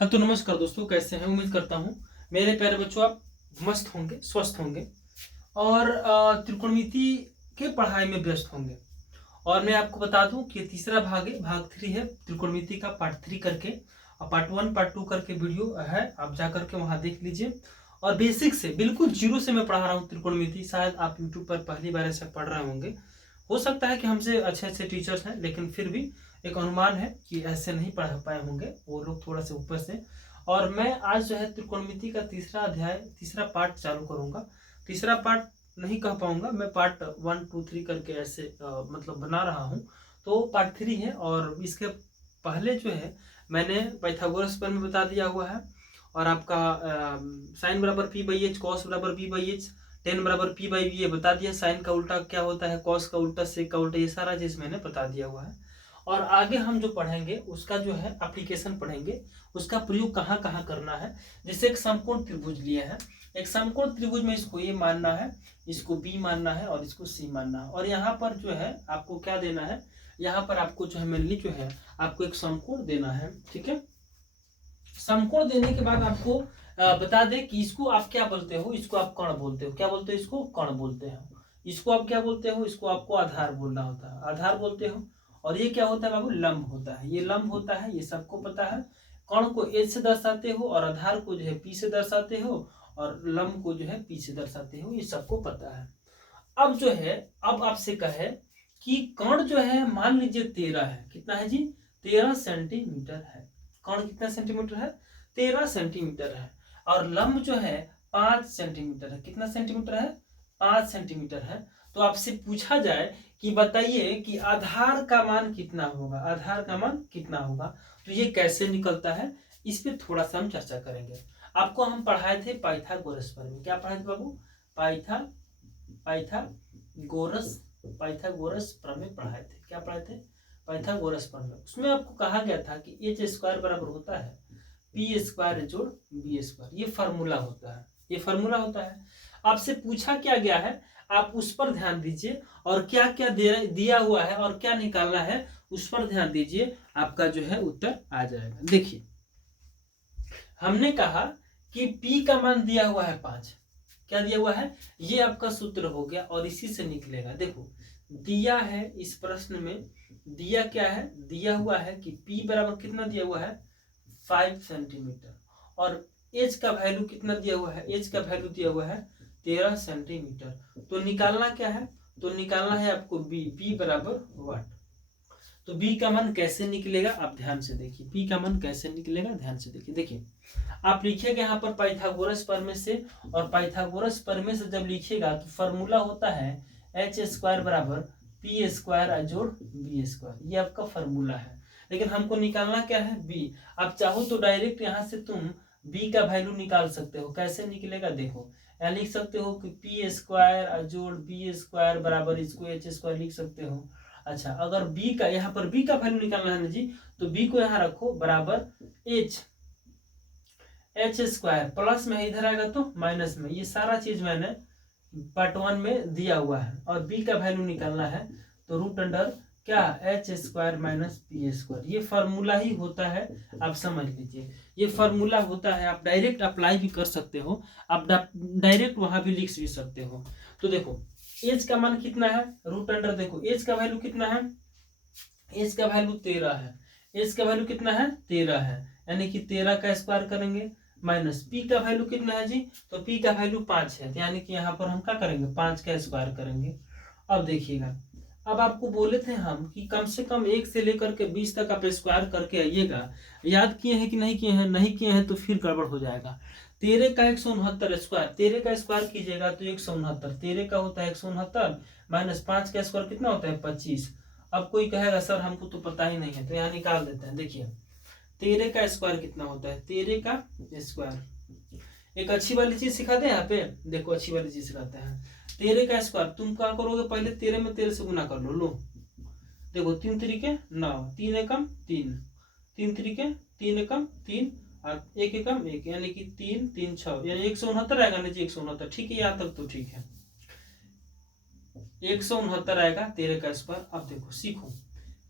हाँ तो नमस्कार दोस्तों, कैसे हैं? उम्मीद करता हूँ मेरे प्यारे बच्चों आप मस्त होंगे, स्वस्थ होंगे और त्रिकोणमिति के पढ़ाई में व्यस्त होंगे। और मैं आपको बता दूं कि तीसरा भाग है, भाग 3 है त्रिकोणमिति का, पार्ट 3 करके और पार्ट 1 पार्ट 2 करके वीडियो है, आप जा करके वहां देख लीजिए। और बेसिक से बिल्कुल जीरो से मैं पढ़ा रहा हूँ त्रिकोणमिति। शायद आप यूट्यूब पर पहली बार ऐसा पढ़ रहे होंगे, हो सकता है कि हमसे अच्छे अच्छे टीचर्स हैं, लेकिन फिर भी एक अनुमान है कि ऐसे नहीं पढ़ा पाए होंगे वो लोग थोड़ा से ऊपर से। और मैं आज जो है त्रिकोणमिति का तीसरा अध्याय, तीसरा पार्ट चालू करूंगा। तीसरा पार्ट नहीं कह पाऊंगा मैं, पार्ट 1 2 3 करके ऐसे मतलब बना रहा हूँ। तो पार्ट 3 है और इसके पहले जो है मैंने पाइथागोरस पर में बता दिया हुआ है। और आपका साइन बराबर पी बाई एच, कॉस बराबर बी बाई एच, टेन बराबर पी बाई बी ये बता दिया। साइन का उल्टा क्या होता है, कॉस का उल्टा, सेक का उल्टा, ये सारा चीज मैंने बता दिया हुआ है। और आगे हम जो पढ़ेंगे उसका जो है एप्लीकेशन पढ़ेंगे, उसका प्रयोग कहाँ कहाँ करना है। जैसे एक समकोण त्रिभुज लिए हैं, एक समकोण त्रिभुज में इसको ए मानना है, इसको बी मानना है और इसको सी मानना है। और यहाँ पर जो है आपको क्या देना है, यहाँ पर आपको जो है मेनली जो है आपको एक समकोण देना है, ठीक है। समकोण देने के बाद आपको बता दें कि इसको आप क्या बोलते हो, इसको आप कर्ण बोलते हो। क्या बोलते हो? इसको कर्ण बोलते हो। इसको आप क्या बोलते हो? इसको आपको आधार बोलना होता है, आधार बोलते हो। और ये क्या होता है बाबू? लंब होता है। ये लंब होता है, ये सबको पता है। कर्ण को एच से दर्शाते हो और आधार को जो है पी से दर्शाते हो और लंब को जो है पी से दर्शाते हो, ये सबको पता है। अब जो है, अब आपसे कहे कि कर्ण जो है मान लीजिए 13 है, कितना है जी? 13 सेंटीमीटर है। कर्ण कितना सेंटीमीटर है? 13 सेंटीमीटर है। और लंब जो है 5 सेंटीमीटर है। कितना सेंटीमीटर है? 5 सेंटीमीटर है। तो आपसे पूछा जाए कि बताइए कि आधार का मान कितना होगा, आधार का मान कितना होगा, तो ये कैसे निकलता है, इस पे थोड़ा सा हम चर्चा करेंगे। आपको हम पढ़ाए थे पाइथागोरस पर में। क्या पढ़ाए थे बाबू? पाइथागोरस पाइथागोरस प्रमेय पढ़ाए थे। क्या पढ़ाए थे? पाइथागोरस प्रमेय। उसमें आपको कहा गया था कि एच स्क्वायर बराबर होता है पी स्क्वायर जोड़ बी स्क्वायर। ये फार्मूला होता है, ये फार्मूला होता है। आपसे पूछा क्या गया है, आप उस पर ध्यान दीजिए और क्या क्या दिया हुआ है और क्या निकालना है उस पर ध्यान दीजिए, आपका जो है उत्तर आ जाएगा। देखिए, हमने कहा कि P का मान दिया हुआ है 5। क्या दिया हुआ है? ये आपका सूत्र हो गया और इसी से निकलेगा। देखो, दिया है इस प्रश्न में, दिया क्या है? दिया हुआ है कि P बराबर कितना दिया हुआ है? 5 सेंटीमीटर। और एच का वैल्यू कितना दिया हुआ है? एच का वैल्यू दिया हुआ है 13 सेंटीमीटर। तो निकालना क्या है? तो निकालना है आपको बी बराबर वाट। तो बी का मान कैसे निकलेगा आप ध्यान से देखिए, बी का मान कैसे निकलेगा ध्यान से देखिए। देखिए, आप लिखिएगा यहाँ पर पाइथागोरस प्रमेय से, और पाइथागोरस प्रमेय से जब लिखिएगा तो फॉर्मूला होता है एच स्क्वायर बराबर पी स्क्वायर जोड़ बी स्क्वायर। ये आपका फॉर्मूला है, लेकिन हमको निकालना क्या है? बी। आप चाहो तो डायरेक्ट यहाँ से तुम बी का वैल्यू निकाल सकते हो। कैसे निकलेगा देखो, यहाँ लिख सकते हो कि पी स्क्वायर जोड़ बी स्क्वायर बराबर इसको एच स्क्वायर लिख सकते हो। अच्छा, अगर बी का, यहाँ पर बी का वैल्यू निकालना है ना जी, तो बी को यहाँ रखो बराबर एच स्क्वायर, प्लस में इधर आएगा तो माइनस में। ये सारा चीज मैंने पार्ट 1 में दिया हुआ है। और बी का वैल्यू निकालना है तो रूट अंडर क्या? H square minus P square. ये फार्मूला ही होता है, आप समझ लीजिए, ये फार्मूला होता है। आप डायरेक्ट अप्लाई भी कर सकते हो, आप डायरेक्ट वहां भी लिख भी सकते हो। तो देखो, एच का मान कितना है? रूट अंडर, देखो एच का वैल्यू कितना है? एच का वैल्यू 13 है। एच का वैल्यू कितना है? 13 है, यानी कि 13 का स्क्वायर करेंगे माइनस पी का वैल्यू कितना है जी? तो पी का वैल्यू 5 है, यानी कि यहाँ पर हम क्या करेंगे? 5 का स्क्वायर करेंगे। अब देखिएगा, अब आपको बोले थे हम कि कम से कम 1 से लेकर के 20 तक आप स्क्वायर करके आइएगा। याद किए हैं कि नहीं किए हैं? नहीं किए हैं तो फिर गड़बड़ हो जाएगा। 13 का 169 स्क्वायर, 13 का स्क्वायर कीजिएगा तो 169, 13 का होता है 169 माइनस 5 का स्क्वायर कितना होता है? 25। अब कोई कहेगा सर हमको तो पता ही नहीं है, तो यहाँ निकाल देते हैं। देखिए, 13 का स्क्वायर कितना होता है? 13 का स्क्वायर। एक अच्छी वाली चीज सिखा दे यहाँ पे, देखो अच्छी वाली चीज सिखाते हैं। 13 का स्क्वायर तुम क्या करोगे? पहले 13 में 13 से गुना कर लो। लो देखो, 3 तरीके 9, 3 एकम 3, 3 तरीके 3 एकम 3 और 1 एकम 1, यानी कि 3 3 6, यानी 169 आएगा ना जी? 169, ठीक है, यहाँ तक तो ठीक है। 169 आएगा 13 का स्क्वायर। अब देखो, सीखो,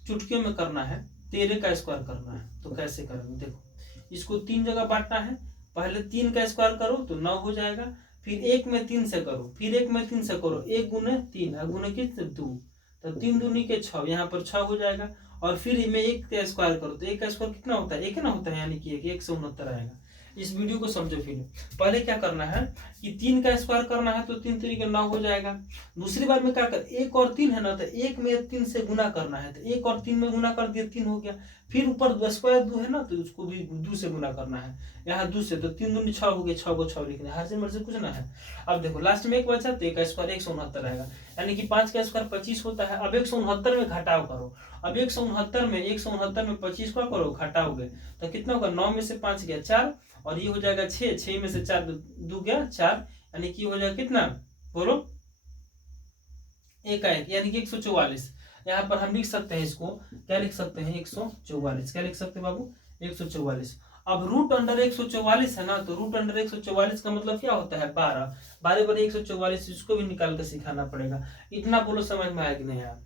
चुटकियों में करना है, 13 का स्क्वायर करना है तो कैसे करेंगे? देखो, इसको 3 जगह बांटना है। पहले 3 का स्क्वायर करो तो 9 हो जाएगा, फिर 1 में 3 से करो, फिर 1 में 3 से करो, 1 गुने 3 और गुने कितने 2, तो 3 दूनी के 6, यहाँ पर 6 हो जाएगा। और फिर में 1 का स्क्वायर करो तो 1 का स्क्वायर कितना होता है, 1 ना होता है, यानी कि 169 आएगा। इस वीडियो को समझो। फिर पहले क्या करना है कि 3 का स्क्वायर करना है तो 3 3 9 हो जाएगा। दूसरी बार में क्या कर, 1 और 3 है ना, तो 1 में 3 से गुना करना है, तो 1 और 3 में गुना कर दिया 3 हो गया। फिर ऊपर स्क्वायर 2 है ना, तो उसको भी 2 से गुना करना है, यहाँ 2 से, तो 3 दूनी 6 हो गए, 6 को 6 लिखना है, हर से मर्जी कुछ ना है। अब देखो लास्ट में 1 बचा तो 1 का स्क्वायर 169 आएगा, यानी कि 5 का स्क्वायर 25 होता है। अब 169 में घटाव करो, अब 169 में 25 का करो घटाओगे तो कितना होगा, 9 में से 5 गया 4, और ये हो जाएगा 6, 6 में से 4 2 गया 4, यानी कि हो जाएगा कितना, बोलो 1 का 1, यानी कि 144। यहाँ पर हम लिख सकते हैं, इसको क्या लिख सकते हैं, 144। क्या लिख सकते हैं बाबू, 144। अब रूट अंडर 144 है ना, तो रूट अंडर 144 का मतलब क्या होता है, 12 12 बड़े 144, इसको भी निकाल कर सिखाना पड़ेगा। इतना बोलो समझ में आया कि नहीं आया,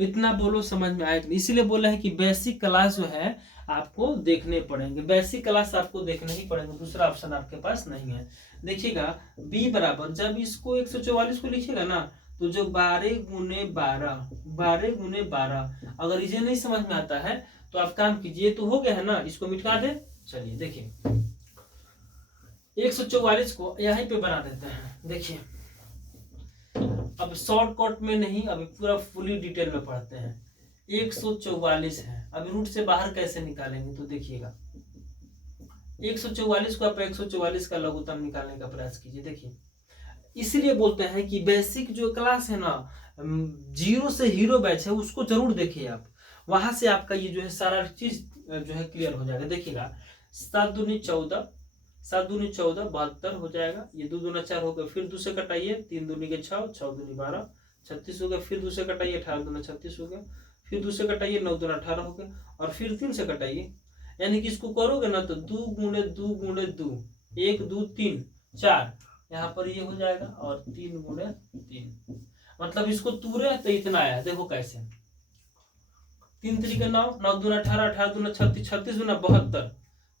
इतना बोलो समझ में आया कि नहीं। इसीलिए बोला है कि बेसिक क्लास जो है आपको देखने पड़ेंगे, बेसिक क्लास आपको देखने ही पड़ेंगे, दूसरा ऑप्शन आपके पास नहीं है। देखिएगा b बराबर, जब इसको 144 को लिखिएगा ना, तो जो 12 गुने 12, 12 गुने 12, अगर इसे नहीं समझ में आता है तो आप काम कीजिए, तो हो गया है ना, इसको मिटा दे। चलिए देखिए 144 को यहीं पे बना देते हैं। देखिए अब शॉर्टकट में नहीं, अभी पूरा फुली डिटेल में पढ़ते हैं। 144 है, अभी रूट से बाहर कैसे निकालेंगे, तो देखिएगा 144 को आप 144 का लघुत्तम निकालने का प्रयास कीजिए। देखिए इसीलिए बोलते हैं कि बेसिक जो क्लास है ना, 0 से हीरो बैच है, उसको जरूर देखिए आप, वहां से आपका ये जो है सारा चीज जो है क्लियर हो जाएगा। देखिएगा 7 दूनी 14, 7 दूनी 14 72 हो जाएगा, ये 2 दूना 4 हो गया, फिर 2 से कटाइए, 3 दूनी के 6, 6 दूनी 12 36 हो गया, फिर 2 से कटाइए, 18 दूना 36 हो गया, फिर 2 से कटाइए, 9 दूना 18 हो गया, और फिर 3 से कटाइए, यानी कि इसको करोगे ना तो 2 गुणे 2 गुणे 2, 1 2 3 4, यहाँ पर ये हो जाएगा, और 3 गुणे 3, मतलब इसको तूरे तो इतना आया। देखो कैसे, 3 3 9, 9 दूना 18, 18 दूना 36, 36 दूना 72,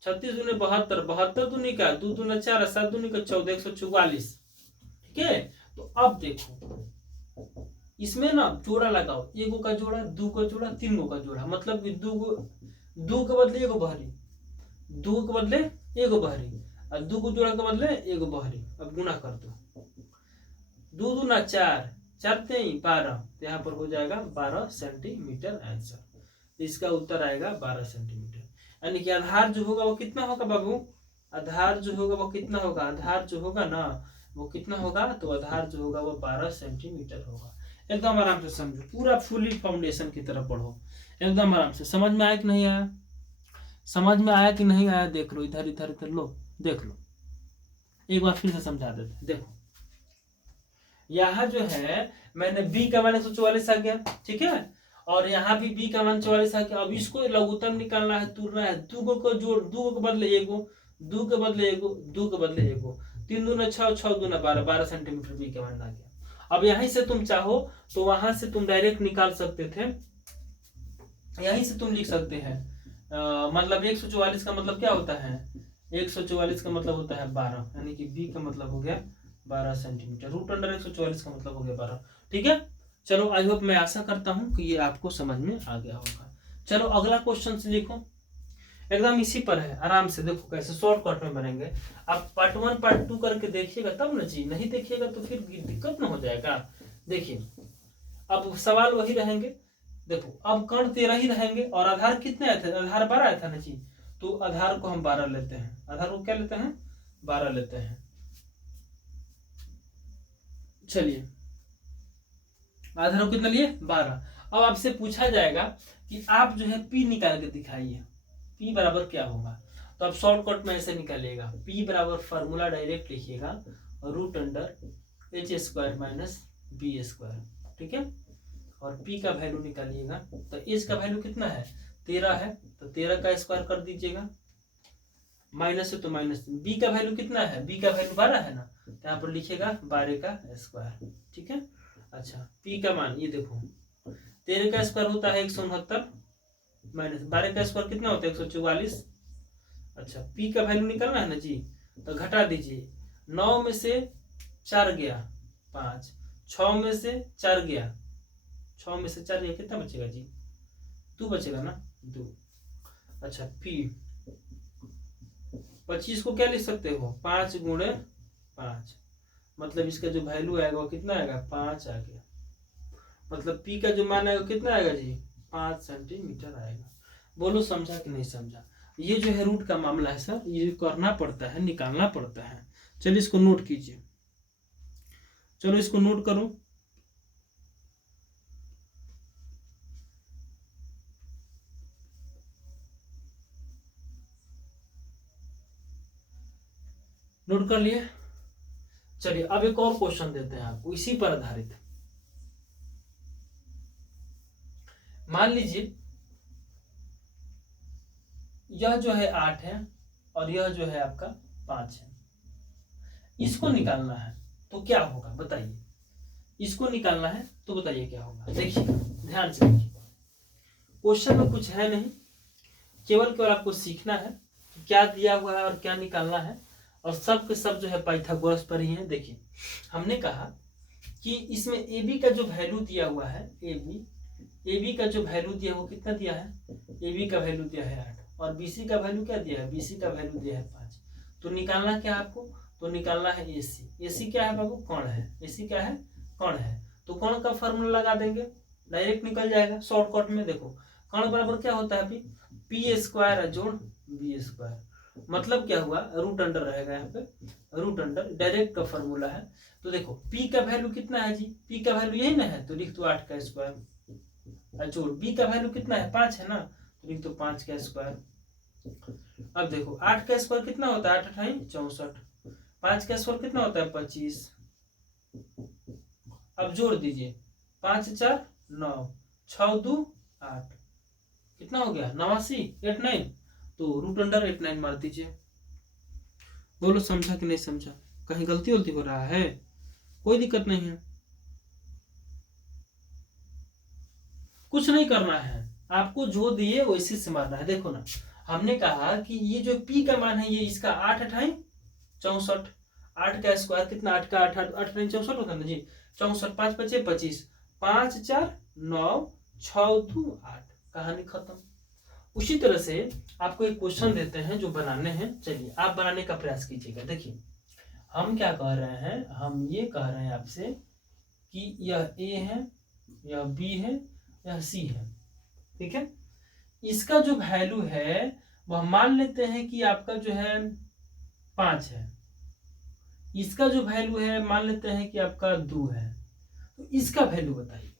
36 दूनी 72, 72 दूनी का 2 दूना 4, 7 दूनी का 14, 144। ठीक है, तो अब देखो इसमें ना जोड़ा लगाओ, 1 का जोड़ा, 2 का जोड़ा, 3 का जोड़ा, मतलब कि 2 के बदले 1 बहरी, 2 के बदले 1 बहरी, और 2 को जोड़ा के बदले 1 बहरी। अब गुना कर दो, 2 दूना 4, 4 3 12, तो यहाँ पर हो जाएगा 12 सेंटीमीटर आंसर। इसका उत्तर आएगा 12 सेंटीमीटर, यानी कि आधार जो होगा वो कितना होगा बाबू, आधार जो होगा वो कितना होगा, आधार जो होगा ना वो कितना होगा, तो आधार जो होगा वो 12 सेंटीमीटर होगा। एकदम आराम से समझो, पूरा फुली फाउंडेशन की तरफ पढ़ो, एकदम आराम से। समझ में आया कि नहीं आया, समझ में आया कि नहीं आया, देख लो इधर इधर इधर लो, देख लो एक बार फिर से समझा देते। देखो यहाँ जो है मैंने b का मान 144 आ गया, ठीक है, और यहाँ भी b का मान 44 आ गया। अब इसको लघुत्तम निकालना है, तुरना है, 2 को जोड़, 2 के बदले 1, 2 के बदले 1, 2 के बदले 1, 3 दूना 6, 6 दूना 12, 12 सेंटीमीटर b का मान आ गया। अब यहीं से तुम चाहो तो वहां से तुम डायरेक्ट निकाल सकते थे, यहीं से तुम लिख सकते हैं, मतलब 144 का मतलब क्या होता है, 144 का मतलब होता है 12, यानी कि b का मतलब हो गया 12 सेंटीमीटर, रूट अंडर 144 का मतलब हो गया 12। ठीक है, चलो आई होप, मैं आशा करता हूं कि ये आपको समझ में आ गया होगा। चलो अगला क्वेश्चन से लिखो, एकदम इसी पर है, आराम से देखो कैसे शॉर्टकट में बनेंगे। आप पार्ट 1 पार्ट 2 करके देखिएगा तब ना जी, नहीं देखिएगा तो फिर दिक्कत ना हो जाएगा। देखिए अब सवाल वही रहेंगे, देखो अब कर्ण 13 ही रहेंगे, और आधार कितने आए थे, आधार 12 आया था ना जी, तो आधार को हम 12 लेते हैं, आधार को क्या लेते हैं, 12 लेते हैं। चलिए आधार को कितना लिए, 12। अब आपसे पूछा जाएगा कि आप जो है P निकाल के दिखाइए, P बराबर क्या होगा, तो आप शॉर्टकट में ऐसे निकालिएगा, P बराबर फार्मूला डायरेक्ट लिखिएगा, root under h² minus b², ठीक है, और P का वैल्यू निकालिएगा, तो h का वैल्यू कितना है, 13 है, तो 13 का स्क्वायर कर दीजिएगा, माइनस है तो माइनस, b का वैल्यू कितना है, b का वैल्यू 12 है ना, तो यहाँ पर लिखिएगा 12 का स्क्वायर, ठीक है। अच्छा p का मान ये देखो, 13 का स्क्वायर होता है 169, माइनस 12 का स्क्वायर कितना होता है 144, अच्छा पी का वैल्यू निकालना है ना जी, तो घटा दीजिए। 9 में से 4 गया 5, 6 में से 4 गया, 6 में से 4 गया, कितना बचेगा जी? 2 बचेगा ना, 2। अच्छा पी 25 को क्या लिख सकते हो? 5 गुणे 5, मतलब इसका जो वैल्यू आएगा वो कितना आएगा? 5 आ गया। मतलब पी का जो मान आएगा कितना आएगा जी? 5 सेंटीमीटर आएगा। बोलो समझा कि नहीं समझा? ये जो है रूट का मामला है सर, ये करना पड़ता है, निकालना पड़ता है। चलिए इसको नोट कीजिए, चलो इसको नोट करो। नोट कर लिए? चलिए अब एक और क्वेश्चन देते हैं आपको इसी पर आधारित। मान लीजिए यह जो है 8 है और यह जो है आपका 5 है, इसको निकालना है तो क्या होगा बताइए? इसको निकालना है तो बताइए क्या होगा? देखिए ध्यान से देखिए, क्वेश्चन में कुछ है नहीं, केवल आपको सीखना है कि क्या दिया हुआ है और क्या निकालना है, और सब के सब जो है पाइथागोरस पर ही है। देखिए हमने कहा कि इसमें ए बी का जो वैल्यू दिया हुआ है, ए बी का जो वैल्यू दिया है वो कितना दिया है? ए बी का वैल्यू दिया है 8 और बी सी का वैल्यू क्या दिया है? बी सी का वैल्यू दिया है 5। तो निकालना क्या है आपको? तो निकालना है ए सी। ए सी क्या है बाबू? कोण है। ए सी क्या है? कोण है। तो कोण का फॉर्मूला लगा देंगे, डायरेक्ट निकल जाएगा शॉर्टकट में। देखो कोण बराबर क्या होता है अभी? पी स्क्वायर जोड़ बी स्क्वायर, मतलब क्या हुआ? रूट अंडर रहेगा यहाँ पे, रूट अंडर डायरेक्ट का फॉर्मूला है। तो देखो पी का वैल्यू कितना है जी? पी का वैल्यू यही ना है, तो लिख दो 8 का स्क्वायर जोड़ बी का वैल्यू कितना है? 5 है ना, तो लिख दो 5 का स्क्वायर। अब देखो 8 का स्क्वायर कितना होता है? 8 अठाई 64, 5 का स्क्वायर कितना होता है? 25। अब जोड़ दीजिए, 5 4 9, 6 2 8, कितना हो गया? 89, 89। तो रूट अंडर 89 मार दीजिए। बोलो समझा कि नहीं समझा? कहीं गलती वलती हो रहा है? कोई दिक्कत नहीं है, कुछ नहीं करना है, आपको जो दिए वैसे से मारना है। देखो ना हमने कहा कि ये जो पी का मान है ये इसका 8 अठाई 64, 8 का स्क्वायर कितना? 8 का 8 8 64 होता है ना जी, 64, 5 5 25, 5 4 9 6 2 8, कहानी खत्म। उसी तरह से आपको एक क्वेश्चन देते हैं जो बनाने हैं, चलिए आप बनाने का प्रयास कीजिएगा। देखिए हम क्या कह रहे हैं, हम ये कह रहे हैं आपसे कि यह ए है, यह बी है, यह सी है, ठीक है। इसका जो वैल्यू है वह मान लेते हैं कि आपका जो है 5 है, इसका जो वैल्यू है मान लेते हैं कि आपका 2 है, तो इसका वैल्यू बताइए,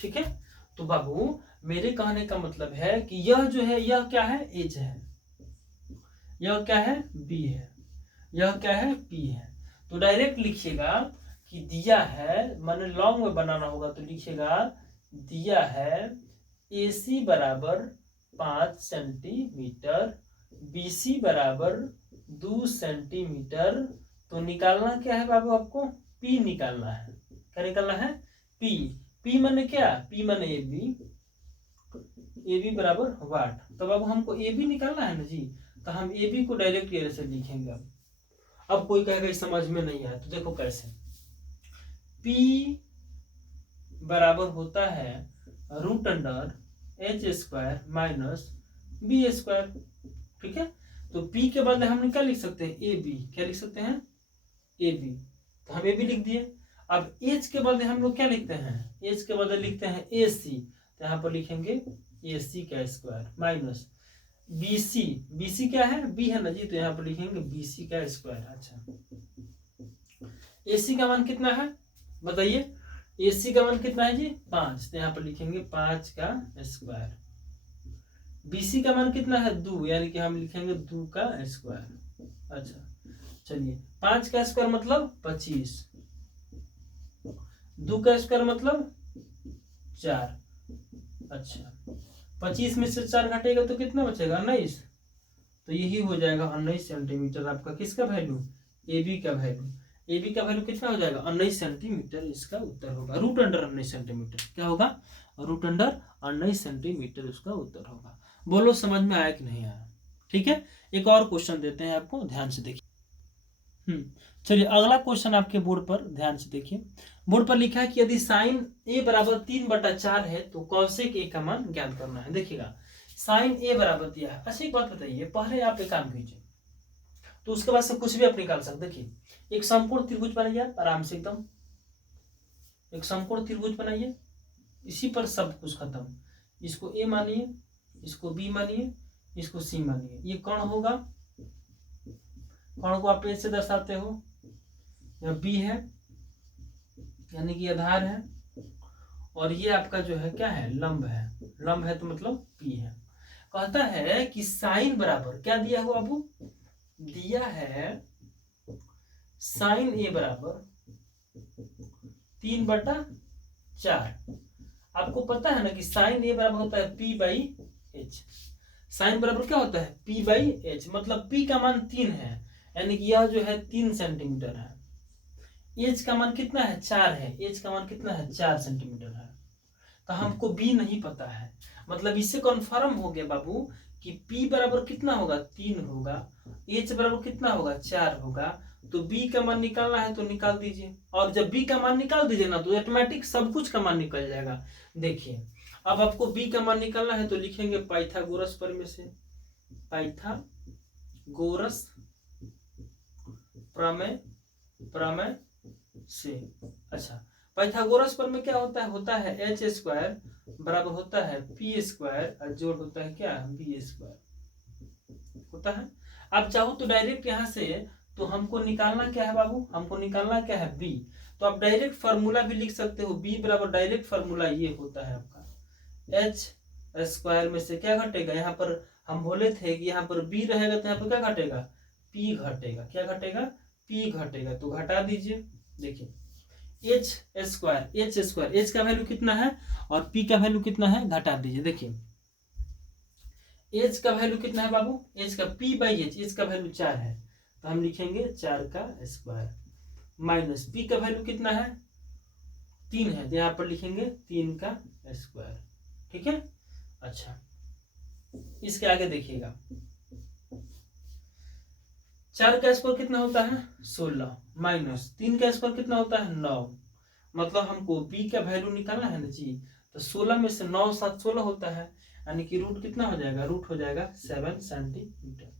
ठीक है। तो बाबू मेरे कहने का मतलब है कि यह जो है यह क्या है? एच है, यह क्या है? बी है, यह क्या है? पी है। तो डायरेक्ट लिखिएगा कि दिया है, माने लॉन्ग में बनाना होगा तो लिखिएगा दिया है ए सी बराबर 5 सेंटीमीटर, बी सी बराबर 2 सेंटीमीटर। तो निकालना क्या है बाबू? आपको पी निकालना है। क्या निकालना है? पी। पी माने क्या? पी माने ए बी, ए बी बराबर वाट। तो बाबू हमको ए बी निकालना है ना जी, तो हम ए बी को डायरेक्ट ऐसे लिखेंगे। अब कोई कहेगा इस समझ में नहीं आया, तो देखो कैसे। P बराबर होता है root under H square minus B square, ठीक है। तो P के बदले हम क्या लिख सकते हैं? A B. क्या लिख सकते हैं? A B. तो हम ए बी लिख दिए। अब H के बदले हम लोग क्या लिखते हैं? H के बदले लिखते हैं ए सी, तो यहाँ पर लिखेंगे ए सी का square minus B C. B C क्या है? बी है ना जी, तो यहाँ पर लिखेंगे बी सी का स्क्वायर। अच्छा ए सी का मान कितना है बताइए? ए सी का मान कितना है जी? 5, तो यहाँ पर लिखेंगे 5 का स्क्वायर। बी सी का मान कितना है? 2, यानी कि हम लिखेंगे 2 का स्क्वायर। अच्छा चलिए 5 का स्क्वायर मतलब 25, 2 का स्क्वायर मतलब 4। अच्छा 25 में से 4 घटेगा तो कितना बचेगा? 19। तो यही हो जाएगा 19 सेंटीमीटर आपका किसका वैल्यू? ए बी का वैल्यू। ए बी का वैल्यू कितना हो जाएगा? 19 सेंटीमीटर इसका उत्तर होगा। रूट अंडर 19 सेंटीमीटर क्या होगा? रूट अंडर 19 सेंटीमीटर उसका उत्तर होगा। बोलो समझ में आया कि नहीं आया? ठीक है, एक और क्वेश्चन देते हैं आपको, ध्यान से देखिए। चलिए अगला क्वेश्चन आपके बोर्ड पर ध्यान से देखिए। बोर्ड पर लिखा है कि यदि साइन ए बराबर 3/4 है तो कॉसेक ए का मान ज्ञात करना है। देखिएगा साइन ए बराबर दिया है। अच्छा एक बात बताइए, पहले आप एक काम कीजिए, तो उसके बाद से कुछ भी आप निकाल सकते। देखिए एक समकोण त्रिभुज बनाइए आप आराम से एकदम, एक समकोण त्रिभुज बनाइए, इसी पर सब कुछ खत्म। इसको ए मानिए, इसको बी मानिए, इसको सी मानिए। ये कौन होगा, कौन को आप ए से दर्शाते हो, यह बी है यानी कि आधार है, और ये आपका जो है क्या है, लंब है। लंब है तो मतलब पी है। कहता है कि साइन बराबर क्या दिया हुआ बाबू, दिया है साइन ए बराबर 3/4। आपको पता है ना कि साइन ए बराबर होता है P/H। साइन बराबर क्या होता है, P/H, मतलब P का मान 3 है, यानी कि यह जो है 3 सेंटीमीटर है। एच का मान कितना है, 4 है। एच का मान कितना है, 4 सेंटीमीटर है। तो हमको बी नहीं पता है, मतलब इससे कन्फर्म हो गया बाबू कि P बराबर कितना होगा, 3 होगा, एच बराबर कितना होगा, 4 होगा। तो बी का मान निकालना है तो निकाल दीजिए, और जब बी का मान निकाल दीजिए ना तो ऑटोमेटिक सब कुछ का मान निकल जाएगा। देखिए अब आपको बी का मान निकालना है तो लिखेंगे पाइथागोरस प्रमेय से, पाइथागोरस प्रमेय, प्रमेय से। अच्छा पाइथागोरस प्रमेय क्या होता है, होता है एच स्क्वायर बराबर होता है पी स्क्वायर और जोड़ होता है क्या, बी स्क्वायर होता है। आप चाहो तो डायरेक्ट यहाँ से, तो हमको निकालना क्या है बाबू, हमको निकालना क्या है बी, तो आप डायरेक्ट फार्मूला भी लिख सकते हो। बी बराबर डायरेक्ट फार्मूला ये होता है आपका एच स्क्वायर में से क्या घटेगा, यहाँ पर हम बोले थे कि यहाँ पर बी रहेगा तो यहाँ पर क्या घटेगा, पी घटेगा। क्या घटेगा, पी घटेगा, तो घटा दीजिए। देखिए H square, H square, H का वैल्यू कितना है और पी का वैल्यू कितना है, घटा दीजिए। देखिए एच का वैल्यू कितना है बाबू, एच का P/H, एच का वैल्यू 4 है तो हम लिखेंगे 4 का स्क्वायर, माइनस पी का वैल्यू कितना है, 3 है तो यहाँ पर लिखेंगे 3 का स्क्वायर। ठीक है। अच्छा इसके आगे देखिएगा 4 का स्क्वायर कितना होता है, 16, माइनस 3 का स्क्वायर कितना होता है, 9। मतलब हमको बी का वैल्यू निकालना है ना जी, तो 16 में से 9 7 16 होता है, यानी कि रूट कितना हो जाएगा, रूट हो जाएगा 7 सेंटीमीटर।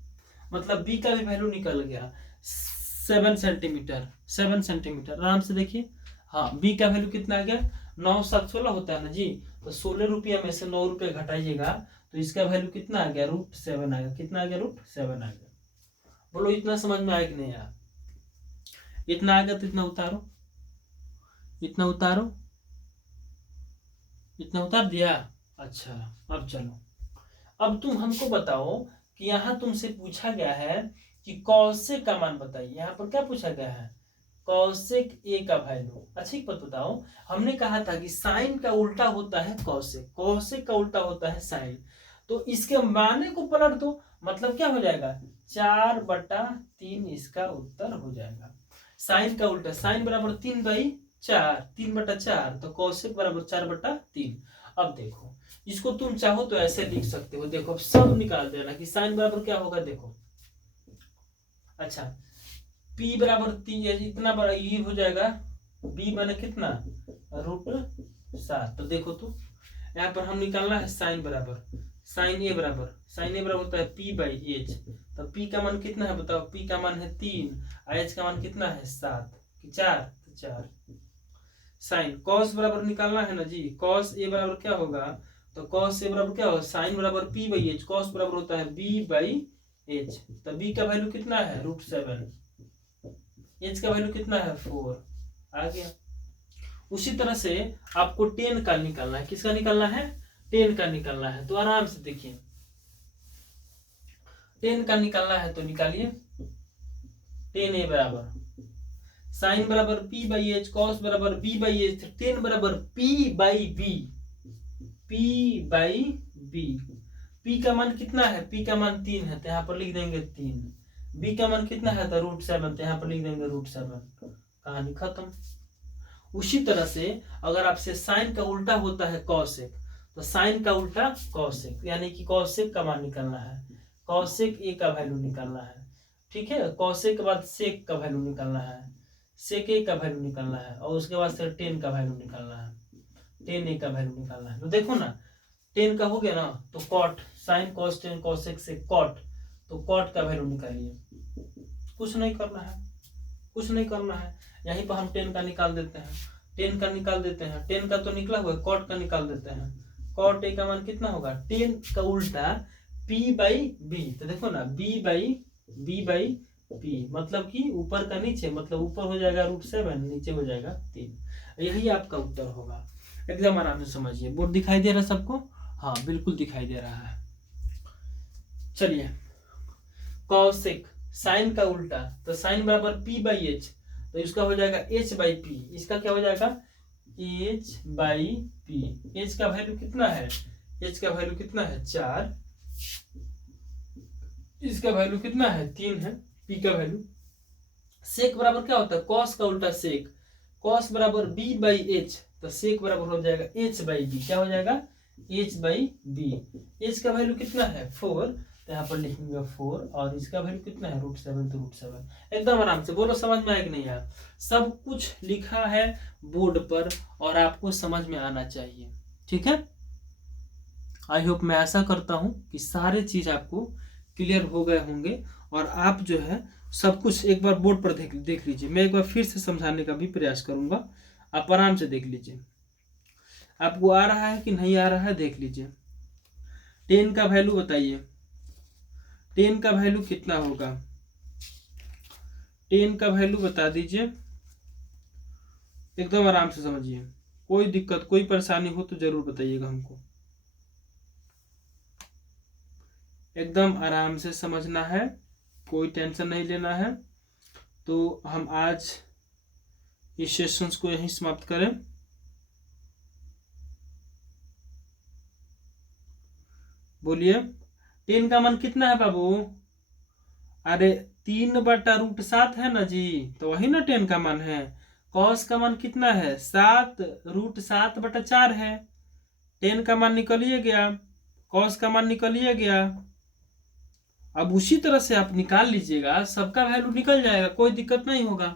मतलब बी का भी वैल्यू निकल गया 7 सेंटीमीटर, 7 सेंटीमीटर। आराम से देखिए, हाँ बी का वैल्यू कितना आ गया, 9 7 16 होता है ना जी, तो 16 रुपया में से 9 रुपये घटाइएगा तो इसका वैल्यू कितना आ गया, √7 आ गया। कितना आ गया, √7 आ गया। बोलो इतना समझ में आया कि नहीं यार, इतना आ गया तो इतना उतारो, इतना उतारो, इतना उतार दिया। अच्छा अब चलो, अब तुम हमको बताओ कि यहाँ तुमसे पूछा गया है कि कॉसेक का मान बताइए। यहाँ पर क्या पूछा गया है, कॉसेक ए का वैल्यू। अच्छा एक बात बताओ, हमने कहा था कि साइन का उल्टा होता है कॉसेक, कॉसेक का उल्टा होता है साइन, तो इसके माने को पलट दो, मतलब क्या हो जाएगा, 4/3 इसका उत्तर हो जाएगा। साइन का उल्टा, साइन बराबर 3/4, 3/4, तो कॉसेक बराबर 4/3। अब देखो इसको तुम चाहो तो ऐसे लिख सकते हो। देखो अब सब निकाल देना कि साइन बराबर क्या होगा। देखो अच्छा P बराबर 3, इतना बड़ा ये हो जाएगा, B बने कितना, √7। तो देखो तो यहाँ पर हम निकालना है साइन बराबर, साइन ए बराबर, साइन ए बराबर होता है P/H। तो P का मान कितना है बताओ, P का मान है 3, H का मान कितना है 7, 4, तो 4। साइन कॉस बराबर निकालना है ना जी, कॉस ए बराबर क्या होगा, तो कॉस ए बराबर क्या होगा, साइन बराबर P/H, कॉस बराबर होता है B/H। तो B का वैल्यू कितना है, √7, H का वैल्यू कितना है 4, आ गया। उसी तरह से आपको 10 का निकालना है। किसका निकालना है, 10 का निकालना है। तो आराम से देखिए 10 का निकालना है तो निकालिए। 10A बराबर साइन बराबर P/H, कॉस बराबर B/H, 10 बराबर P/B, P/B। P का मान कितना है, P का मान 3 है तो यहाँ पर लिख देंगे 3। B का मान कितना है, तो √7, तो यहाँ पर लिख देंगे √7। कहानी खत्म। उसी तरह से अगर आपसे साइन का उल्टा होता है कॉसेक, तो साइन का उल्टा कॉसेक, यानी कि कॉसेक का मान निकालना है। कॉसेक ए का वैल्यू निकालना है, ठीक है। कॉसेक के बाद सेक का वैल्यू निकालना है, सेक ए का वैल्यू निकालना है, और उसके बाद से टेन का वैल्यू निकालना है, टेन ए का वैल्यू निकालना है। तो देखो ना, टेन का हो गया ना, तो cot, sine cos tan cosec से कॉट, तो कॉट का वैल्यू निकालिए। कुछ नहीं करना है, कुछ नहीं करना है, यहीं पर हम टेन का निकाल देते हैं, टेन का निकाल देते हैं, टेन का तो निकला हुआ है, कॉट का निकाल देते हैं। कॉट ए का मान कितना होगा, टेन का उल्टा पी बाई बी। तो देखो ना, बी बाई पी, मतलब कि ऊपर का नीचे, मतलब ऊपर हो जाएगा √7, नीचे हो जाएगा 3। यही आपका उत्तर होगा। एकदम आराम से समझिए। बोर्ड दिखाई दे रहा है सबको? हाँ बिल्कुल दिखाई दे रहा है। चलिए, कॉसेक, साइन का उल्टा, तो साइन बराबर पी बाई एच, तो इसका हो जाएगा एच बाई पी। इसका क्या हो जाएगा, एच बाई पी। एच का वैल्यू कितना है, एच का वैल्यू कितना है 4, इसका वैल्यू कितना है 3 है, पी का वैल्यू। सेक बराबर क्या होता है, कॉस का उल्टा सेक, कॉस बराबर बी बाई एच, तो सेक बराबर हो जाएगा एच बाई बी। क्या हो जाएगा, एच बाई बी। एच का वैल्यू कितना है 4, तो यहाँ पर लिखेंगे 4, और इसका वैल्यू कितना है √7, तो √7। एकदम आराम से बोलो, समझ में आया कि नहीं यार? सब कुछ लिखा है बोर्ड पर और आपको समझ में आना चाहिए, ठीक है। आई होप, मैं ऐसा करता हूँ कि सारे चीज आपको क्लियर हो गए होंगे, और आप जो है सब कुछ एक बार बोर्ड पर देख लीजिए। मैं एक बार फिर से समझाने का भी प्रयास करूंगा, आप आराम से देख लीजिए। आपको आ रहा है कि नहीं आ रहा है, देख लीजिए। 10 का वैल्यू बताइए, 10 का वैल्यू कितना होगा, 10 का वैल्यू बता दीजिए। एकदम आराम से समझिए, कोई दिक्कत कोई परेशानी हो तो जरूर बताइएगा हमको। एकदम आराम से समझना है, कोई टेंशन नहीं लेना है। तो हम आज इस सेशंस को यहीं समाप्त करें। बोलिए, 10 का मान कितना है बाबू? अरे 3/√7 है ना जी, तो वही ना 10 का मान है। कॉस का मान कितना है 7, √7/4 है। 10 का मान निकलिए गया, कॉस का मान निकलिए गया। अब उसी तरह से आप निकाल लीजिएगा, सबका वैल्यू निकल जाएगा, कोई दिक्कत नहीं होगा,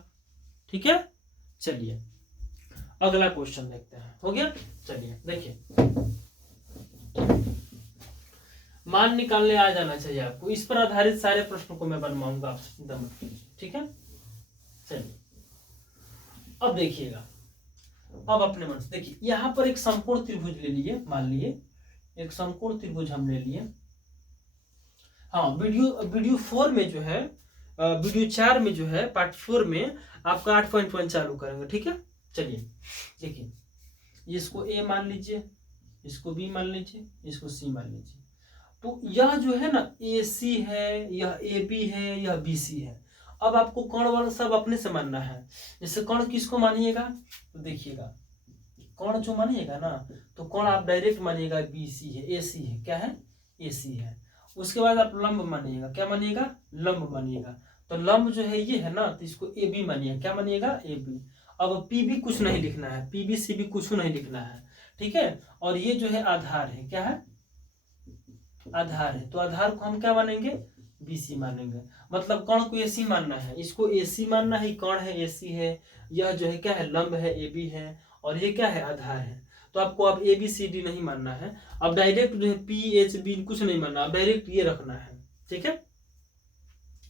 ठीक है। चलिए अगला क्वेश्चन देखते हैं, हो गया। चलिए देखिए, मान निकालने आ जाना चाहिए आपको। इस पर आधारित सारे प्रश्नों को मैं बनवाऊंगा, आपसे चिंता मत कीजिए, ठीक है। चलिए अब देखिएगा, अब अपने मन से देखिए, यहां पर एक समकोण त्रिभुज ले लिए, मान लिए एक समकोण त्रिभुज हम ले लिए। हाँ, वीडियो 4 में जो है, वीडियो 4 में जो है, पार्ट 4 में आपका 8.1 चालू करेंगे, ठीक है। चलिए देखिए, इसको ए मान लीजिए, इसको बी मान लीजिए, इसको सी मान लीजिए। तो यह जो है ना ए सी है, यह ए बी है, यह बी सी है। अब आपको कर्ण वर्ण सब अपने से मानना है। जैसे कर्ण किसको मानिएगा, तो देखिएगा कर्ण जो मानिएगा ना, तो कर्ण आप डायरेक्ट मानिएगा बी सी है, ए सी है, क्या है ए सी है। उसके बाद आप लंब मानिएगा, क्या मानिएगा लंब मानिएगा। तो लंब जो है ये है ना, तो इसको ए बी मानिएगा, क्या मानिएगा ए बी। अब पी भी कुछ नहीं लिखना है, पी बी सी भी कुछ नहीं लिखना है, ठीक है। और ये जो है आधार है, क्या है आधार है, तो आधार को हम क्या मानेंगे BC मानेंगे। मतलब कर्ण को AC मानना है, इसको AC मानना है, कर्ण है AC है, यह जो है क्या है लंब है AB है, और ये क्या है आधार है। तो आपको अब ABCD नहीं मानना है, अब डायरेक्ट जो है PHB कुछ नहीं मानना, अब डायरेक्ट ये रखना है, ठीक है।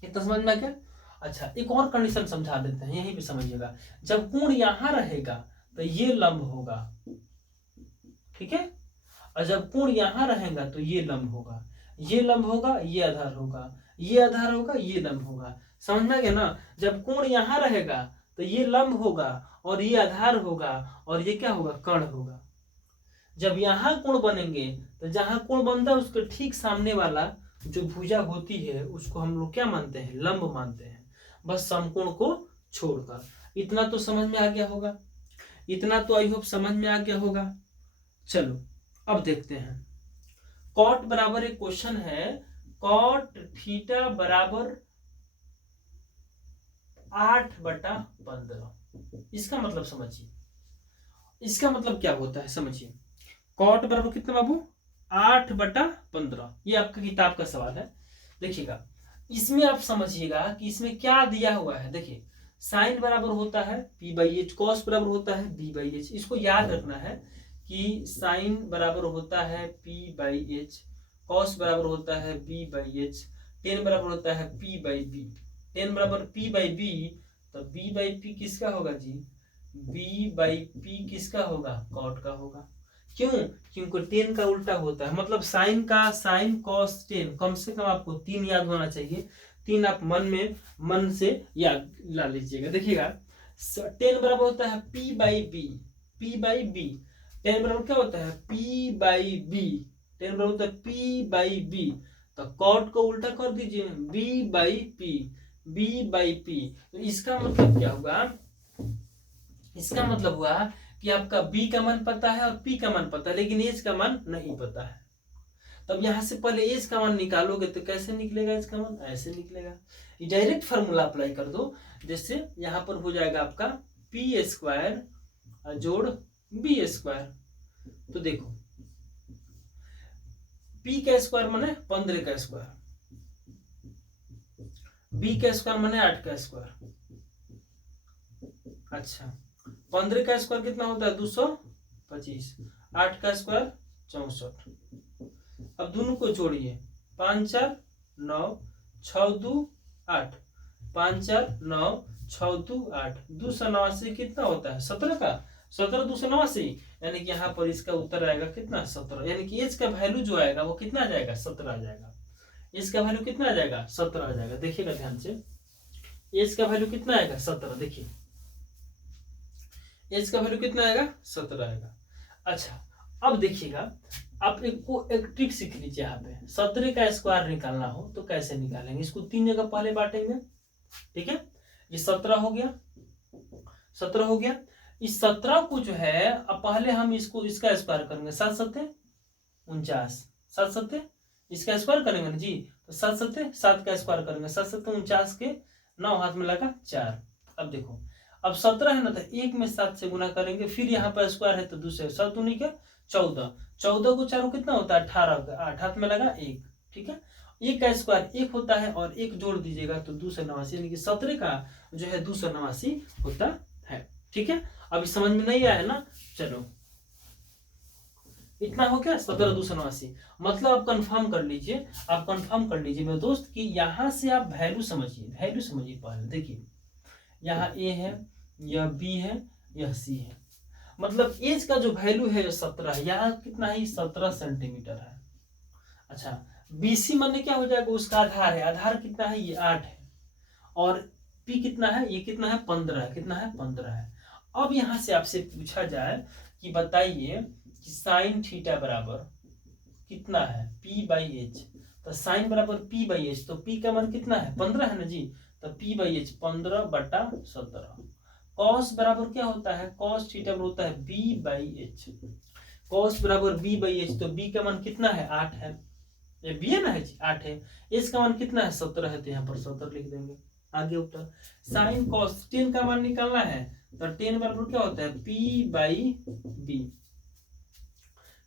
इतना समझ में आ गया। अच्छा, एक और कंडीशन समझा देते हैं, यहीं पे समझिएगा। जब कोण यहां रहेगा तो ये लंब होगा, ठीक है। और जब कोण यहां रहेगा तो ये लंब होगा, ये लंब होगा, ये आधार होगा, ये आधार होगा, ये लंब होगा। समझ में गया ना। जब कोण यहां रहेगा तो ये लंब होगा और ये आधार होगा, और ये क्या होगा कर्ण होगा। जब यहाँ कोण बनेंगे तो जहां कोण बनता है उसके ठीक सामने वाला जो भुजा होती है उसको हम लोग क्या मानते हैं लंब मानते हैं, बस समकोण को छोड़कर। इतना तो समझ में आ गया होगा, इतना तो आई होप समझ में आ गया होगा। चलो अब देखते हैं, कॉट बराबर एक क्वेश्चन है, कॉट थीटा बराबर 8/15। इसका मतलब समझिए, इसका मतलब क्या होता है समझिए। कॉट बराबर कितना बाबू 8/15, ये आपका किताब का सवाल है। देखिएगा, इसमें आप समझिएगा कि इसमें क्या दिया हुआ है। देखिए साइन बराबर होता है पी बाई एच, कॉस बराबर होता है बी बाई एच। इसको याद रखना है कि साइन बराबर होता है पी बाई एच, कॉस बराबर होता है बी बाई एच, टेन बराबर होता है पी बाई बी। टेन बराबर पी बाई बी, तो बी बाई पी किसका होगा जी, बी बाई पी किसका होगा, कॉट का होगा। क्यों, क्योंकि टेन का उल्टा होता है, मतलब साइन का, साइन कॉस टेन, कम से कम आपको 3 याद होना चाहिए। 3 आप मन से याद ला लीजिएगा। देखिएगा 10 बराबर होता है P by B, P by B. 10 बराबर क्या होता है, पी बाई बी। 10 बराबर होता है पी बाई बी, तो कॉट को उल्टा कर दीजिए, B by P, B by P. तो इसका मतलब क्या हुआ, इसका मतलब हुआ कि आपका b का मान पता है और p का मान पता है, लेकिन h का मान नहीं पता है। तब यहां से पहले h का मान निकालोगे तो कैसे निकलेगा, h का मान ऐसे निकलेगा। ये डायरेक्ट फार्मूला अप्लाई कर दो, जैसे यहां पर हो जाएगा आपका p स्क्वायर जोड़ b स्क्वायर। तो देखो p का स्क्वायर माने 15 का स्क्वायर, b का स्क्वायर माने 8 का स्क्वायर। अच्छा 15 का स्क्वायर कितना होता है 225, 8 का स्क्वायर 64। अब दोनों को जोड़िए, 5 4 9 6 2 8, 5 4 9 6 2 8, 289 कितना होता है 17 का, 17 289, यानी कि यहाँ पर इसका उत्तर आएगा कितना 17, यानी कि एच का वैल्यू जो आएगा वो कितना आ जाएगा 17 आ जाएगा। एच का वैल्यू कितना आ जाएगा 17 आ जाएगा। देखिएगा ध्यान से, एच का वैल्यू कितना आएगा 17, देखिए एच का वैल्यू कितना आएगा 17 आएगा। अच्छा अब देखिएगा, आप एक ट्रिक सीख लीजिए। यहाँ पे 17 का स्क्वायर निकालना हो तो कैसे निकालेंगे, इसको 3 जगह पहले बांटेंगे, ठीक है। ये 17 हो गया, 17 हो गया। इस 17 को जो है अब पहले हम इसको इसका स्क्वायर करेंगे, 7 7 49, 7 7 इसका स्क्वायर करेंगे ना जी, तो 7 7 7 का स्क्वायर करेंगे, 7 7 49 के 9 हाथ में लगा 4। अब देखो अब 17 है ना, तो 1 में 7 से गुना करेंगे, फिर यहाँ पर स्क्वायर है तो दूसरे 7 उन्हीं के 14, 14 को 4 कितना होता है 18, 8 हाथ में लगा 1, ठीक है। 1 का स्क्वायर 1 होता है और 1 जोड़ दीजिएगा तो 289, यानी कि 17 का जो है 289 होता है, ठीक है। अभी समझ में नहीं आया ना, चलो इतना हो गया 17 289। मतलब आप कंफर्म कर लीजिए, आप कंफर्म कर लीजिए मेरे दोस्त कि यहाँ से आप वैल्यू समझिए, वैल्यू समझिए पहले। देखिए यहाँ ए है, यह बी है, यह सी है, मतलब एज का जो वैल्यू है 17 है, यहाँ कितना है 17 सेंटीमीटर है। अच्छा बीसी माने क्या हो जाएगा, उसका आधार है, आधार कितना है ये 8 है, और पी कितना है, ये कितना है 15 है, कितना है 15 है। अब यहाँ से आपसे पूछा जाए कि बताइए कि साइन थीटा बराबर कितना है पी बाई एच, तो साइन बराबर पी बाई एच, तो पी का मान कितना है 15 है ना जी, तो पी बाई एच 15/17। कॉस बराबर क्या होता है, कॉस थीटा बराबर होता है बी बाई एच, कॉस बराबर बी बाई एच, तो बी का मान कितना है 8 है, ये बी है ना है 8 है, एच का मान कितना है 17 है, तो यहाँ पर 17 लिख देंगे। आगे उत्तर साइन कॉस 10 का मान निकालना है, तो 10 बराबर क्या होता है P by B,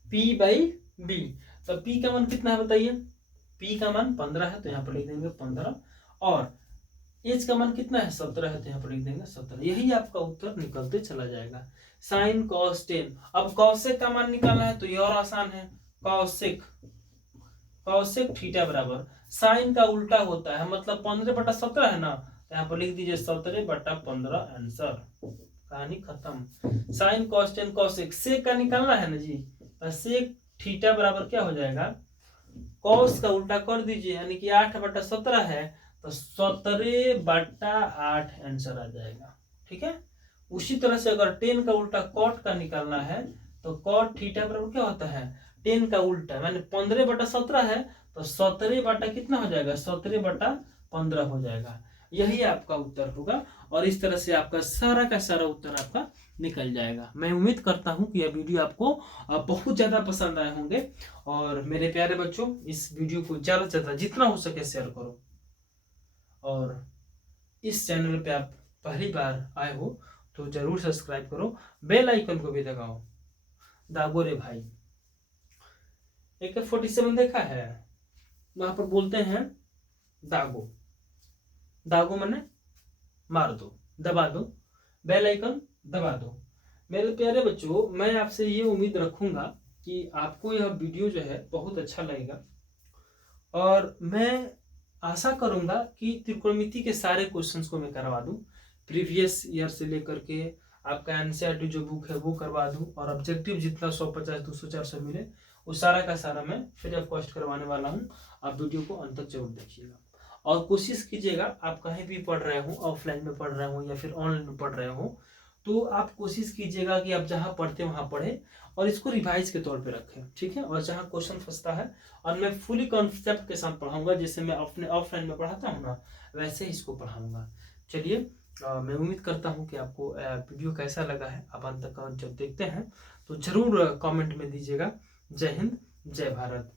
P by B. तो पी का मान कितना है बताइए, पी का मान 15 है तो यहाँ पर लिख देंगे 15, और एच का मान कितना है 17 है तो यहाँ पर लिख देंगे 17। यही आपका उत्तर निकलते चला जाएगा, साइन कॉस 10। अब कॉसेक का मान निकालना है तो ये और आसान है, कॉसेक, कॉसेक थीटा बराबर साइन का उल्टा होता है, मतलब 15/17 है ना, तो यहाँ पर लिख दीजिए 17/15, आंसर, कहानी खत्म। साइन कॉस 10 कॉसेक, सेक का निकालना है ना जी, तो सेक थीटा बराबर क्या हो जाएगा, कॉस का उल्टा कर दीजिए, यानी कि 8/17 है, तो 17/8 आंसर आ जाएगा, ठीक है। उसी तरह से अगर 10 का उल्टा कॉट का निकालना है, तो कॉट थीटा बराबर क्या होता है 10 का उल्टा, मैंने 15/17 है, तो 17 कितना हो जाएगा 17/15 हो जाएगा। यही आपका उत्तर होगा, और इस तरह से आपका सारा का सारा उत्तर आपका निकल जाएगा। मैं उम्मीद करता हूं कि यह वीडियो आपको बहुत ज़्यादा पसंद आए होंगे, और मेरे प्यारे बच्चों इस वीडियो को ज़्यादा से ज़्यादा जितना हो सके शेयर करो, और इस चैनल पे आप पहली बार आए हो तो जरूर सब्सक्राइब करो, बेल आइकन को भी दबाओ, दाबो रे भाई। AK-47 देखा है, वहां पर बोलते हैं दागो, दागो माने मार दो, दबा दो, बेल आइकन दबा दो। मेरे प्यारे बच्चों, मैं आपसे ये उम्मीद रखूंगा कि आपको यह वीडियो जो है बहुत अच्छा लगेगा, और मैं आशा करूंगा कि त्रिकोणमिति के सारे क्वेश्चंस को मैं करवा दूं, प्रीवियस ईयर से लेकर के आपका एनसीईआरटी जो बुक है वो करवा दूं, और ऑब्जेक्टिव जितना 150, 200, 400 मिले वो सारा का सारा मैं फ्री ऑफ कॉस्ट करवाने वाला हूं। आप वीडियो को अंत तक जरूर देखिएगा, और कोशिश कीजिएगा, आप कहीं भी पढ़ रहे हो, ऑफलाइन में पढ़ रहे हो या फिर ऑनलाइन में पढ़ रहे हो, तो आप कोशिश कीजिएगा कि आप जहाँ पढ़ते वहाँ पढ़ें और इसको रिवाइज के तौर पे रखें, ठीक है। और जहाँ क्वेश्चन फंसता है, और मैं फुली कॉन्सेप्ट के साथ पढ़ाऊंगा, जैसे मैं अपने ऑफलाइन में पढ़ाता हूँ ना, वैसे ही इसको पढ़ाऊंगा। चलिए, मैं उम्मीद करता हूँ कि आपको वीडियो कैसा लगा है। आप अंत तक जब देखते हैं तो जरूर कमेंट में दीजिएगा। जय हिंद, जय भारत।